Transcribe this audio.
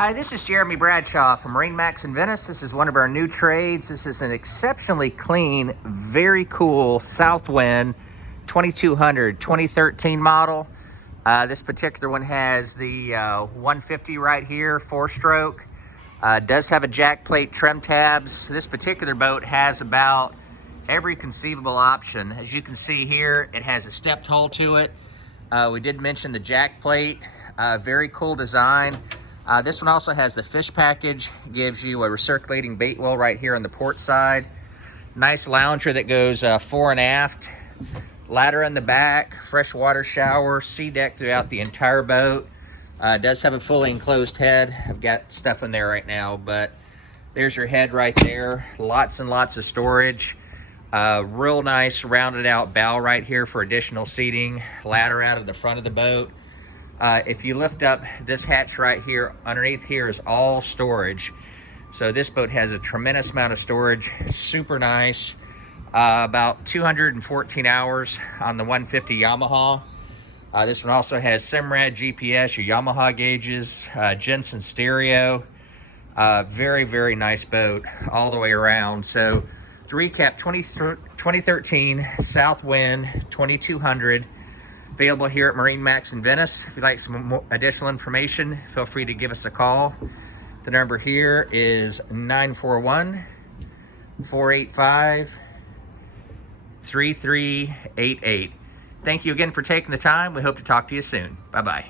Hi, this is Jeremy Bradshaw from MarineMax in Venice. This is one of our new trades. This is an exceptionally clean, very cool SouthWind 2200 2013 model. This particular one has the 150 right here, 4-stroke. Does have a jack plate, trim tabs. This particular boat has about every conceivable option. As you can see here, it has a stepped hull to it. We did mention the jack plate. Very cool design. This one also has the fish package. Gives you a recirculating bait well right here on the port side. Nice lounger that goes fore and aft. Ladder in the back, freshwater shower, sea deck throughout the entire boat. Does have a fully enclosed head. I've got stuff in there right now, but there's your head right there. Lots and lots of storage. Real nice rounded out bow right here for additional seating. Ladder out of the front of the boat. If you lift up this hatch right here, underneath here is all storage. So this boat has a tremendous amount of storage, super nice. About 214 hours on the 150 Yamaha. This one also has Simrad GPS, your Yamaha gauges, Jensen stereo. Very, very nice boat all the way around. So to recap, 2013 SouthWind 2200. Available here at MarineMax in Venice. If you'd like some more additional information, feel free to give us a call. The number here is 941-485-3388. Thank you again for taking the time. We hope to talk to you soon. Bye-bye.